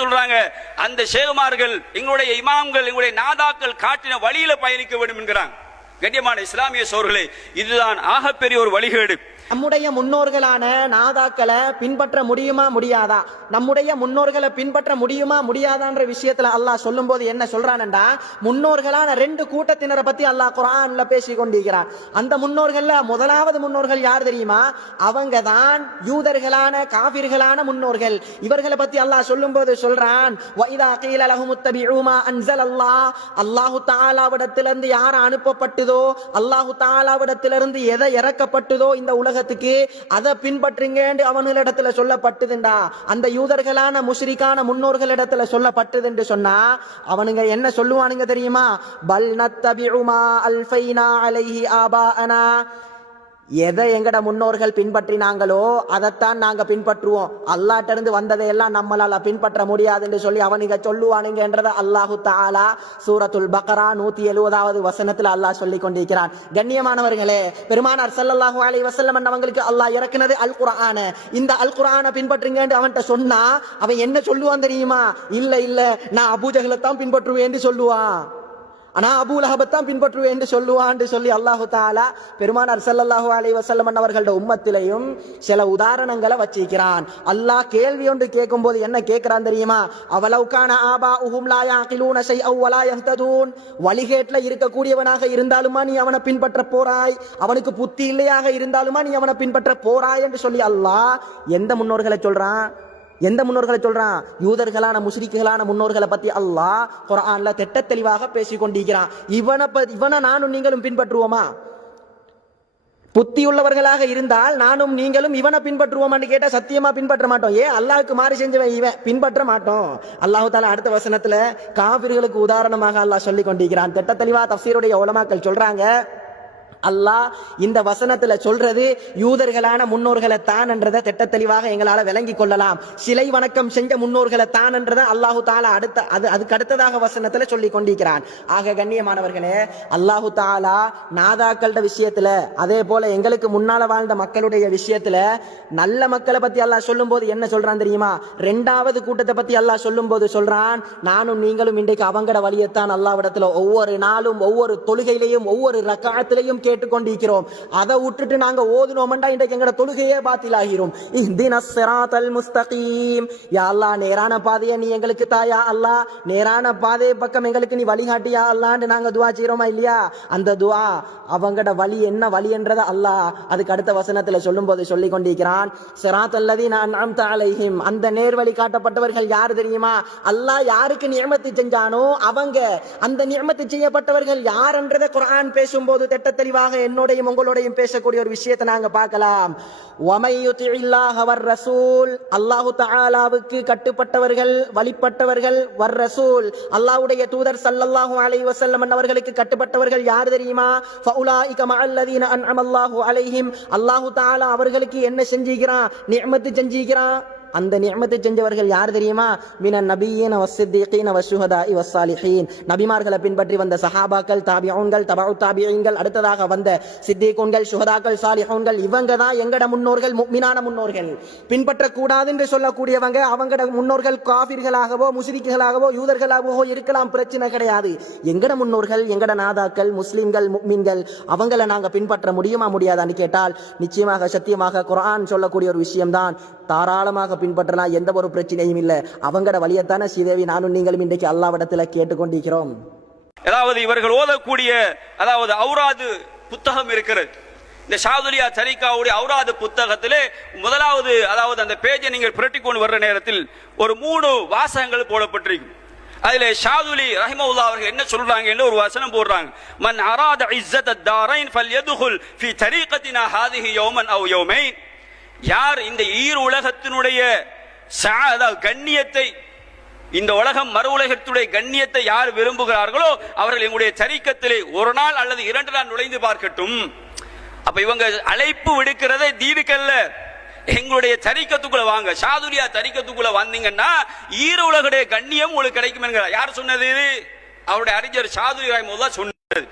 சொல்றாங்க அந்த ஷேகுமார்கள் எங்களுடைய இமாம்கள் எங்களுடைய நாதாக்கள் காட்டின வழியில பயணிக்க வேண்டும் என்கிறாங்க. கண்ணியமான இஸ்லாமிய சோர்களே இதுதான் ஆகப்பெரிய ஒரு வழிகேடு. நம்முடைய முன்னோர்களான நாதாக்களை பின்பற்ற முடியுமா முடியாதா? நம்முடைய முன்னோர்களை பின்பற்ற முடியுமா முடியாதான்ற விஷயத்துல அல்லாஹ் சொல்லும் போது என்ன சொல்றான்டா முன்னோர்களான ரெண்டு கூட்டத்தினரை பத்தி அல்லாஹ் குரான்ல பேசி கொண்டிருக்கிறான் அந்த முன்னோர்கள்ல முதலாவது முன்னோர்கள் யார் தெரியுமா? அவங்க தான் யூதர்களான காபிர்களான முன்னோர்கள். இவர்களை பத்தி அல்லாஹ் சொல்லும்போது சொல்றான் வைதா அல்லாஹு தாலாவிடத்திலிருந்து யார் அனுப்பப்பட்டதோ அல்லாஹு தாலாவிடத்திலிருந்து எதை இறக்கப்பட்டதோ இந்த உலக உலகத்துக்கு அதை பின்பற்றுங்க அவனிடத்துல சொல்லப்பட்டதுண்டா. அந்த யூதர்களான முஷ்ரிக்கான முன்னோர்களிடத்துல சொல்லப்பட்டது என்று சொன்னா அவனுங்க என்ன சொல்லுவானுங்க தெரியுமா? பல் நத்தபிஉமா அல்ஃபைனா அலைஹி ஆபாஅனா. எதை எங்கட முன்னோர்கள் பின்பற்றினாங்களோ அதைத்தான் நாங்க பின்பற்றுவோம். அல்லாட்டிருந்து வந்ததையெல்லாம் நம்மளால பின்பற்ற முடியாதுன்னு சொல்லி அவனுங்க சொல்லுவானுங்கன்றத அல்லாஹு தாலா சூரத்துல் பக்கரா நூத்தி எழுபதாவது வசனத்துல அல்லாஹ் சொல்லி கொண்டிருக்கிறான். கண்ணியமானவர்களே பெருமானார் ஸல்லல்லாஹு அலி வசல்லம் அவங்களுக்கு அல்லாஹ் இறக்குனது அல் குரான இந்த அல் குரான பின்பற்றுங்கன்னு அவன்கிட்ட சொன்னா அவன் என்ன சொல்லுவான் தெரியுமா? இல்ல இல்ல நான் அபூஜகளை தான் பின்பற்றுவேன்னு சொல்லுவான். ஆனா அபூலஹபத்தான் பின்பற்றுவேன் என்று சொல்லுவான் சொல்லி அல்லாஹு தாலா பெருமானார் ஸல்லல்லாஹு அலைஹி வசல்லமன் அவர்களோட உம்மத்திலையும் சில உதாரணங்களை வச்சிருக்கிறான். அல்லாஹ் கேள்வி ஒன்று கேட்கும்போது என்ன கேட்கிறான் தெரியுமா? அவலவுக்கான ஆபா உஹும் லாயா கிலூன செய் வலா யஹ்ததூன் வழிகேட்ல இருக்கக்கூடியவனாக இருந்தாலுமா நீ அவனை பின்பற்ற போறாய்? அவனுக்கு புத்தி இல்லையாக இருந்தாலுமா நீ அவனை பின்பற்ற போறாய்? என்று சொல்லி அல்லாஹ் எந்த முன்னோர்களை சொல்றான்? எந்த முன்னோர்களை சொல்றான்? யூதர்களான முஸ்லிக்குகளான முன்னோர்களை பத்தி அல்லாஹ் குரான்ல திட்ட தெளிவாக பேசி கொண்டிருக்கிறான் இவனை இவனை நானும் நீங்களும் பின்பற்றுவோமா? புத்தியுள்ளவர்களாக இருந்தால் நானும் நீங்களும் இவனை பின்பற்றுவோமான்னு கேட்டால் சத்தியமா பின்பற்ற மாட்டோம். ஏன்? அல்லாவுக்கு மாறி செஞ்சவன் இவன். பின்பற்ற மாட்டோம். அல்லாஹு தாலா அடுத்த வசனத்துல காபிர்களுக்கு உதாரணமாக அல்லாஹ் சொல்லி கொண்டிருக்கிறான் திட்ட தெளிவா தஃசீருடைய உலமாக்கள் சொல்றாங்க. அல்லாஹ் இந்த வசனத்துல சொல்றது யூதர்களான முன்னோர்களை தான் என்றதை திட்ட தெளிவாக எங்களால விளங்கி கொள்ளலாம். சிலை வணக்கம் செஞ்ச முன்னோர்களை தான் என்றதை அல்லாஹு தாலா அடுத்த அது அதுக்கு அடுத்ததாக வசனத்துல சொல்லி கொண்டிருக்கிறான். ஆக கண்ணியமானவர்களே அல்லாஹு தாலா நாதாக்கள்ட விஷயத்துல அதே போல எங்களுக்கு முன்னால வாழ்ந்த மக்களுடைய விஷயத்துல நல்ல மக்களை பத்தி அல்லாஹ் சொல்லும்போது என்ன சொல்றான் தெரியுமா? ரெண்டாவது கூட்டத்தை பத்தி அல்லாஹ் சொல்லும்போது சொல்றான் நானும் நீங்களும் இன்றைக்கு அவங்கட வழியத்தான் அல்லாவிடத்துல ஒவ்வொரு நாளும் ஒவ்வொரு தொழுகையிலையும் ஒவ்வொரு ரக்காத்திலையும் கேட்டுக்கொண்டிருக்கிறோம். அதை விட்டுட்டு நாங்க ஓதுனோம்டா இன்றைக்கு எங்கட தொழுகையே பாத்திலாகிறோம் இஹ்தின ஸிராத்தல் முஸ்தகீம். யாழ்லா நேரான பாதையை நீ எங்களுக்கு தாயா அல்லா நேரான பாதை பக்கம் எங்களுக்கு நீ வழிகாட்டியா அல்லான்னு நாங்க துவா செய்யறோமா இல்லையா? அந்த துவா அவங்கட வழி என்ன வழி என்றதை அல்லாஹ் அதுக்கு அடுத்த வசனத்துல சொல்லும் போது சொல்லி கொண்டிருக்கிறான். சிராத் அல்லதீன அன்அம்த அலைஹிம். அந்த நேர்வழி காட்டப்பட்டவர்கள் யார் தெரியுமா? அல்லாஹ் யாருக்கு நியமத்தை செஞ்சானோ அவங்க. அந்த நியமத்தை செய்யப்பட்டவர்கள் யார் என்றதை குரான் பேசும்போது திட்ட தெளிவா நிறைவாக என்னோடையும் உங்களோடையும் பேசக்கூடிய ஒரு விஷயத்தை நாங்கள் பார்க்கலாம். அவர் ரசூல். அல்லாஹு தாலாவுக்கு கட்டுப்பட்டவர்கள் வழிபட்டவர்கள் வர் ரசூல். அல்லாஹுடைய தூதர் சல்லல்லாஹு அலை வசல்லம் அவர்களுக்கு கட்டுப்பட்டவர்கள் யார் தெரியுமா? ஃபவுலா இகமா அல்லாதி அன் அல்லாஹு அலைஹிம். அல்லாஹு தாலா அவர்களுக்கு என்ன செஞ்சுக்கிறான் நியமத்து செஞ்சுக்கிறான் அந்த நியமத்தை செஞ்சவர்கள் யார் தெரியுமா? மின நபியீன வஸ்ஸித்தீகீன வசுஹதா இவசாலிஹீன் நபிமார்களை பின்பற்றி வந்த சஹாபாக்கள் தாபிஊன்கள் தபாவு தாபியங்கள் அடுத்ததாக வந்த சித்தீகோன்கள் சுஹதாக்கள் சாலிஹூன்கள் இவங்க தான் எங்கட முன்னோர்கள் முக்மினான முன்னோர்கள். பின்பற்றக்கூடாது என்று சொல்லக்கூடியவங்க அவங்கட முன்னோர்கள் காபிர்களாகவோ முஸ்லிக்குகளாகவோ யூதர்களாகவோ இருக்கலாம் பிரச்சனை கிடையாது. எங்கட முன்னோர்கள் எங்கட நாதாக்கள் முஸ்லிம்கள் முக்மின்கள் அவங்கள நாங்கள் பின்பற்ற முடியுமா முடியாதான்னு கேட்டால் நிச்சயமாக சத்தியமாக குரான் சொல்லக்கூடிய ஒரு விஷயம்தான். தாராளமாக பின்பற்றலாம் எந்த ஒரு பிரச்சனையும் இல்லை. அவங்களோட வழியத்தான ஸ்ரீதேவி நானும் நீங்களும் இன்றைக்கு அல்லாவிடத்தில் கேட்டுக்கொண்டிருக்கிறோம். அதாவது இவர்கள் ஓதக்கூடிய அதாவது அவுராது புத்தகம் இருக்கிறது. இந்த ஷாதுலியா சரிக்காவுடைய அவுராது புத்தகத்திலே முதலாவது அதாவது அந்த பேஜை நீங்கள் புரட்டி கொண்டு வர்ற நேரத்தில் ஒரு மூணு வாசகங்கள் போடப்பட்டிருக்கும். அதில் ஷாதுலி ரஹிமவுல்லா அவர்கள் என்ன சொல்றாங்கன்னு ஒரு வசனம் போடுறாங்க. மன் அராத இஸ்ஸத் தாரைன் ஃபல் யதுகுல் ஃபி தரீகத்தினா ஹாதிஹி யௌமன் அவ் யௌமைன். யார் இந்த ஈர் உலகத்தினுடைய சா- கண்ணியத்தை இந்த உலகம் மறு உலகத்துடைய கண்ணியத்தை யார் விரும்புகிறார்களோ அவர்கள் எங்களுடைய சரிக்கத்திலே ஒரு நாள் அல்லது இரண்டு நாள் நுழைந்து பார்க்கட்டும். அப்ப இவங்க அழைப்பு விடுக்கிறதே தீனுக்கல்ல எங்களுடைய தரிக்கத்துக்குள்ள வாங்க. சாதுரியா தரிக்கத்துக்குள்ள வந்தீங்கன்னா ஈர உலகுடைய கண்ணியம் உங்களுக்கு கிடைக்கும் என்கிறார். யார் சொன்னது இது? அவருடைய அறிஞர் சாதுரி ராய்முல்லா சொன்னது.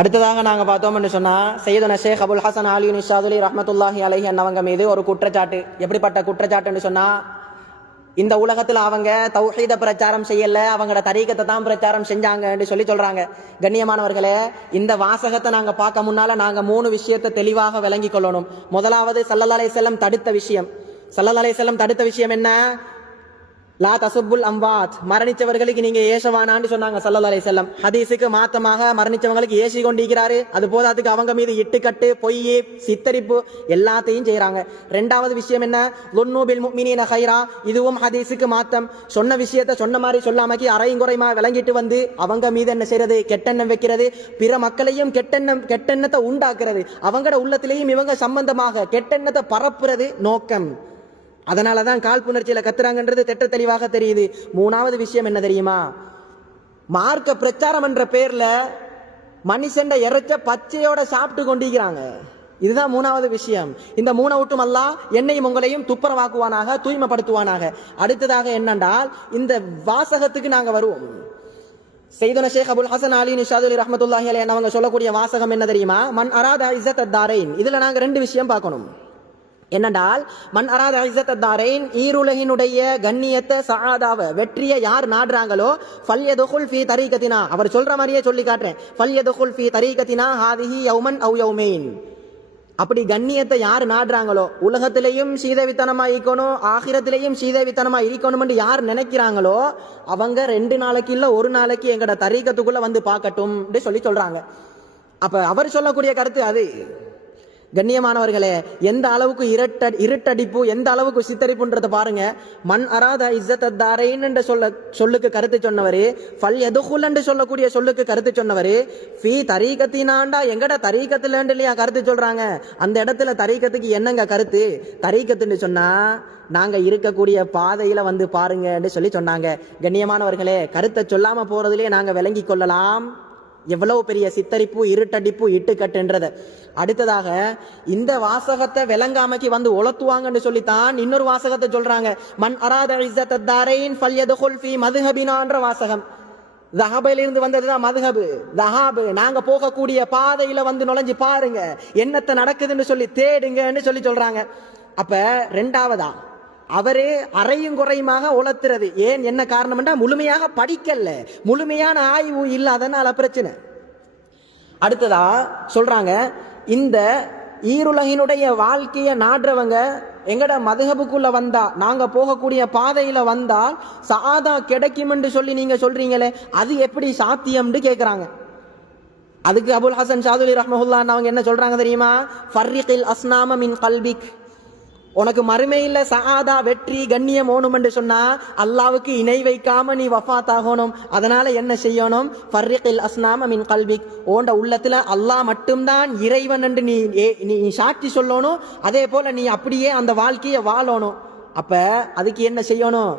அடுத்ததாக நாங்கள் பார்த்தோம் சொன்னால் சையதுன ஷேக் அபுல் ஹசன் அலி ஷாதுலி ரஹமத்துல்லாஹி அலஹி அன்னவங்க மீது ஒரு குற்றச்சாட்டு. எப்படிப்பட்ட குற்றச்சாட்டுன்னு சொன்னால் இந்த உலகத்தில் அவங்க தௌஹீத பிரச்சாரம் செய்யல அவங்களோட தரீக்கத்தை தான் பிரச்சாரம் செஞ்சாங்கன்னு சொல்லி சொல்கிறாங்க கண்ணியமானவர்களே இந்த வாசகத்தை நாங்கள் பார்க்க முன்னால் நாங்கள் மூணு விஷயத்தை தெளிவாக விளங்கி கொள்ளணும். முதலாவது சல்லல்லா செல்லம் தடுத்த விஷயம். சல்லல்லா செல்லம் தடுத்த விஷயம் என்ன? லா தசுபுல் அம்வாத். மரணிச்சவர்களுக்கு நீங்க ஏசவானான்னு சொன்னாங்க சல்லல்லா அலை செல்லம் ஹதீஸுக்கு மாத்தமாக மரணிச்சவங்களுக்கு ஏசி கொண்டிருக்கிறாரு. அது போதாதுக்கு அவங்க மீது இட்டுக்கட்டு பொய் சித்தரிப்பு எல்லாத்தையும் செய்யறாங்க ரெண்டாவது விஷயம் என்ன? லுன்னூபில் முக்மினின ஹைரா இதுவும் ஹதீஸுக்கு மாத்தம். சொன்ன விஷயத்தை சொன்ன மாதிரி சொல்லாமக்கி அரையும் குறைமா விளங்கிட்டு வந்து அவங்க மீது என்ன செய்யறது கெட்டெண்ணம் வைக்கிறது. பிற மக்களையும் கெட்டெண்ணம் கெட்டெண்ணத்தை உண்டாக்குறது. அவங்களோட உள்ளத்திலேயும் இவங்க சம்பந்தமாக கெட்டெண்ணத்தை பரப்புறது நோக்கம். அதனால தான் காழ்ப்புணர்ச்சியில் கத்துறாங்கன்றது திட்ட தெளிவாக தெரியுது. மூணாவது விஷயம் என்ன தெரியுமா? மார்க்க பிரச்சாரம் என்ற பேரில் மனுஷண்ட இறைச்ச பச்சையோட சாப்பிட்டு கொண்டிருக்கிறாங்க. இதுதான் மூணாவது விஷயம். இந்த மூணை விட்டும் அல்லா என்னையும் உங்களையும் துப்புரவாக்குவானாக தூய்மைப்படுத்துவானாக. அடுத்ததாக என்னென்றால் இந்த வாசகத்துக்கு நாங்கள் வருவோம். செய்தன ஷேக் அபுல் ஹசன் அலி நிஷாதுலி ரஹமத்துல்லாஹி அலைஹி அவங்க சொல்லக்கூடிய வாசகம் என்ன தெரியுமா? மன் அராதா இசத் தாரைன். இதில் நாங்கள் ரெண்டு விஷயம் பார்க்கணும். என்னென்றால் மன் அராத இஸ்ஸத் ஈருலகினுடைய கண்ணியத்தை சஆதாவை வெற்றியை யார் நாடுறாங்களோ ஃபல்யதுகுல் ஃபி தரீகத்தினா. அவர் சொல்ற மாதிரியே சொல்லி காட்டுறேன். ஃபல்யதுகுல் ஃபி தரீகத்தினா ஹாதிஹி யௌமன் அவு யௌமைன். அப்படி கண்ணியத்தை யார் நாடுறாங்களோ உலகத்திலையும் சீதவித்தனமா இருக்கணும் ஆகிரத்திலையும் சீதவித்தனமா இருக்கணும்னு யார் நினைக்கிறாங்களோ அவங்க ரெண்டு நாளைக்கு இல்ல ஒரு நாளைக்கு எங்கட தரீக்கத்துக்குள்ள வந்து பார்க்கட்டும் சொல்லி சொல்றாங்க. அப்ப அவர் சொல்லக்கூடிய கருத்து அது. கண்ணியமானவர்களே எந்த அளவுக்கு இருட்ட இருட்டடிப்பு எந்த அளவுக்கு சித்தரிப்புன்றத பாருங்க. மண் அராத இஸ்ஸத் தாரைன் சொல்ல சொல்லுக்கு கருத்து சொன்னவர். ஃபல் எதுகுல் என்று சொல்லக்கூடிய சொல்லுக்கு கருத்து சொன்னவர். ஃபி தரீக்கத்தினாண்டா எங்கட தரீகத்துல இல்லையா கருத்து சொல்றாங்க. அந்த இடத்துல தரீகத்துக்கு என்னங்க கருத்து? தரீகத்துன்னு சொன்னா நாங்க இருக்கக்கூடிய பாதையில வந்து பாருங்கன்னு சொல்லி சொன்னாங்க. கண்ணியமானவர்களே கருத்தை சொல்லாம போறதுலேயே நாங்க விளங்கி கொள்ளலாம். எவ்வளவு பெரிய சித்தரிப்பு இருட்டடிப்பு இட்டுக்கட்டுன்றதை. அடுத்ததாக இந்த வாசகத்தை விளங்காமைக்கு வந்து உலத்துவாங்கன்னு சொல்லித்தான் இன்னொரு வாசகத்தை சொல்றாங்க. மன் அராத இஸ்ஸத் தாரைன் ஃபல்யதுகுல் ஃபி மதுஹபினான்ற வாசகம். வந்தது வந்ததுதான் மதுஹபு. தஹாபு நாங்க போகக்கூடிய பாதையில வந்து நுழைஞ்சு பாருங்க. என்னத்தை நடக்குதுன்னு சொல்லி தேடுங்கன்னு சொல்லி சொல்றாங்க. அப்ப ரெண்டாவதா அவரே அறையும் குறையுமாக உலர்த்துறது ஏன்? என்ன காரணம்னா முழுமையாக படிக்கல. முழுமையான ஆய்வு இல்லாதனால பிரச்சனை. அடுத்ததா சொல்றாங்க இந்த ஈருலகினுடைய வாழ்க்கையை நாடுறவங்க எங்கட மதுகபுக்குள்ள வந்தா நாங்க போகக்கூடிய பாதையில வந்தால் சாதா கிடைக்கும்னு சொல்லி நீங்க சொல்றீங்களே அது எப்படி சாத்தியம்னு கேக்குறாங்க. அதுக்கு அபுல் ஹசன் ஷாதுலி ரஹமஹுல்லான்னு அவங்க என்ன சொல்றாங்க தெரியுமா? ஃபர்ரிகில் அஸ்னாம மின் கல்பிக். உனக்கு மறுமையில் சஹாதா வெற்றி கண்ணியம் ஓணும் என்று சொன்னா அல்லாவுக்கு இணை வைக்காம நீ வஃத் ஆகணும் அதனால என்ன செய்யணும்? ஃபர்ரிகில் அஸ்னாம மின் கல்விக் ஓண்ட உள்ளத்துல அல்லாஹ் மட்டும்தான் இறைவன் என்று நீ ஏ- நீ சாட்சி சொல்லணும். அதே போல நீ அப்படியே அந்த வாழ்க்கையை வாழணும். அப்ப அதுக்கு என்ன செய்யணும்?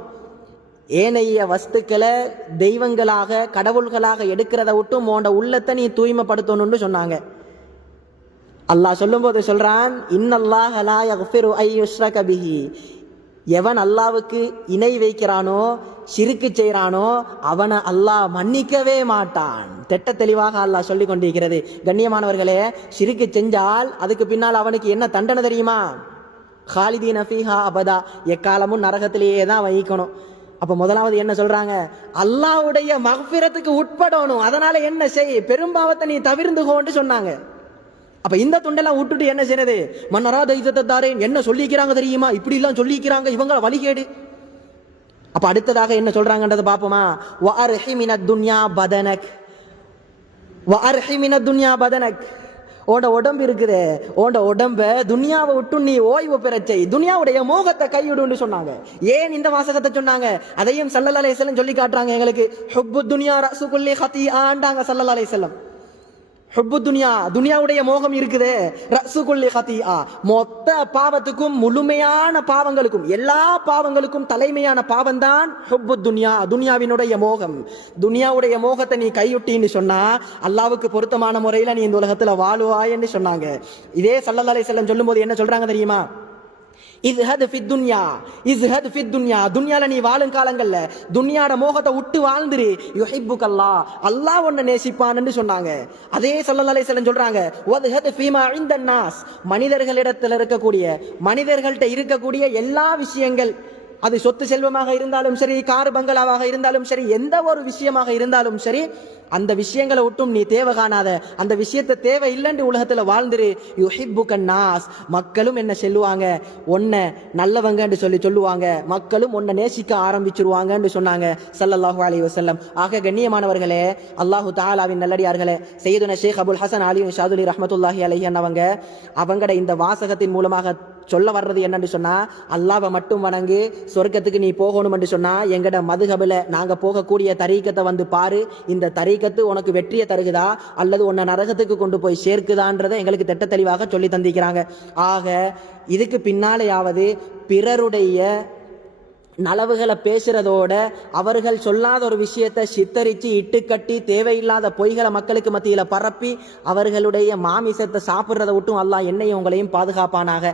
ஏனைய வஸ்துக்களை தெய்வங்களாக கடவுள்களாக எடுக்கிறத விட்டும் உண்ட உள்ளத்தை நீ தூய்மைப்படுத்தணும்னு சொன்னாங்க. அல்லாஹ் சொல்லும்போது சொல்கிறான் இன்னல்லாஹ் லா யக்ஃபிரு ஐ யுஷ்ரக பிஹி. எவன் அல்லாவுக்கு இணை வைக்கிறானோ சிறுக்கு செய்கிறானோ அவனை அல்லாஹ் மன்னிக்கவே மாட்டான். திட்ட தெளிவாக அல்லாஹ் சொல்லி கொண்டிருக்கிறது. கண்ணியமானவர்களே சிறுக்கு செஞ்சால் அதுக்கு பின்னால் அவனுக்கு என்ன தண்டனை தெரியுமா? ஹாலிதீன் அஃபீஹா அபதா. எக்காலமும் நரகத்திலேயே தான் வகிக்கணும். அப்போ முதலாவது என்ன சொல்றாங்க? அல்லாஹ்வுடைய மகபிரத்துக்கு உட்படணும். அதனால என்ன செய்? பெரும்பாவத்தை நீ தவிர்ந்துகோன்னு சொன்னாங்க. அப்ப இந்த துண்டெல்லாம் விட்டுட்டு என்ன செய்யறது? மன்னரா தைத்தத்தாரேன் என்ன சொல்லிக்கிறாங்க தெரியுமா? இப்படி எல்லாம் சொல்லிக்கிறாங்க இவங்க வழிகேடு அப்ப அடுத்ததாக என்ன சொல்றாங்கன்றது பாப்போமா வ மினத் துன்யா பதனக். வஅர்ஹி மினத் துன்யா பதனக். ஓட உடம்பு இருக்குது. உன்னோட உடம்ப துனியாவை விட்டு நீ ஓய்வு பெறச்சை துனியாவுடைய மோகத்தை கைவிடுன்னு சொன்னாங்க. ஏன் இந்த வாசகத்தை சொன்னாங்க? அதையும் சல்லல்லா அலையம் சொல்லி காட்டுறாங்க எங்களுக்கு. ஹுப்பு துனியா ரசுகுல்லி ஹத்தி ஆண்டாங்க சல்லல்லா அலையம் ஹுப்பு துனியா துனியாவுடைய மோகம் இருக்குதே. ரசுகுல்லி ஹதிஆ மொத்த பாவத்துக்கும் முழுமையான பாவங்களுக்கும் எல்லா பாவங்களுக்கும் தலைமையான பாவம் தான் ஹுப்பு துனியா துனியாவினுடைய மோகம். துனியாவுடைய மோகத்தை நீ கையொட்டின்னு சொன்னா அல்லாவுக்கு பொருத்தமான முறையில் நீ இந்த உலகத்தில் வாழுவாயன்னு சொன்னாங்க. இதே சல்லல்லா செல்லம் சொல்லும்போது என்ன சொல்றாங்க தெரியுமா? இஸ்ஹத் ஃபித் துன்யா. இஸ்ஹத் ஃபித் துன்யா. துன்யால நீ வாழும் காலங்கள்ல துன்யாட மோகத்தை விட்டு வாழ்ந்துரு. யுஹிப்புக் அல்லாஹ் அல்லாஹ் உன்னை நேசிப்பான்னு சொன்னாங்க. அதே ஸல்லல்லாஹு அலைஹி வஸல்லம் சொல்றாங்க வத்ஹத் ஃபீமா இந்தன் நாஸ். மனிதர்களிடத்தில் இருக்கக்கூடிய மனிதர்கள்ட்ட இருக்கக்கூடிய எல்லா விஷயங்கள் அது சொத்து செல்வமாக இருந்தாலும் சரி கார் பங்களாவாக இருந்தாலும் சரி எந்த ஒரு விஷயமாக இருந்தாலும் சரி அந்த விஷயங்களை ஒட்டும் நீ தேவை காணாத. அந்த விஷயத்தை தேவை இல்லைன்னு உலகத்துல வாழ்ந்துரு. யுஹிப்புக நாஸ். மக்களும் என்ன செல்லுவாங்க? உன்னை நல்லவங்கன்னு சொல்லி சொல்லுவாங்க. மக்களும் ஒன்னை நேசிக்க ஆரம்பிச்சிருவாங்கன்னு சொன்னாங்க. சல்லல்லாஹு அலி வசல்லம் ஆக கண்ணியமானவர்களே அல்லாஹு தாலாவின் நல்லடியார்களே செய்துன ஷேக் அபுல் ஹசன் அலி ஷாதுலி ரஹமத்துல்லாஹி அலைஹி அவங்க அவங்கட இந்த வாசகத்தின் மூலமாக சொல்ல வர்றது என்னன்னு சொன்னா அல்லாவை மட்டும் வணங்கு சொர்க்கத்துக்கு நீ போகணும் என்று சொன்னா எங்கட மதுகபில நாங்க போகக்கூடிய தரீக்கத்தை வந்து பாரு. இந்த தரீக்கத்து உனக்கு வெற்றியை தருகுதா? அல்லது உன்னை நரகத்துக்கு கொண்டு போய் சேர்க்குதான்றதை எங்களுக்கு திட்ட தெளிவாக சொல்லி தந்திக்கிறாங்க ஆக இதுக்கு பின்னாலேயாவது பிறருடைய நலவுகளை பேசுறதோட அவர்கள் சொல்லாத ஒரு விஷயத்தை சித்தரித்து இட்டுக்கட்டி தேவையில்லாத பொய்களை மக்களுக்கு மத்தியில் பரப்பி அவர்களுடைய மாமிசத்தை சாப்பிட்றத விட்டும் அல்லாஹ் என்னையும் உங்களையும் பாதுகாப்பானாக.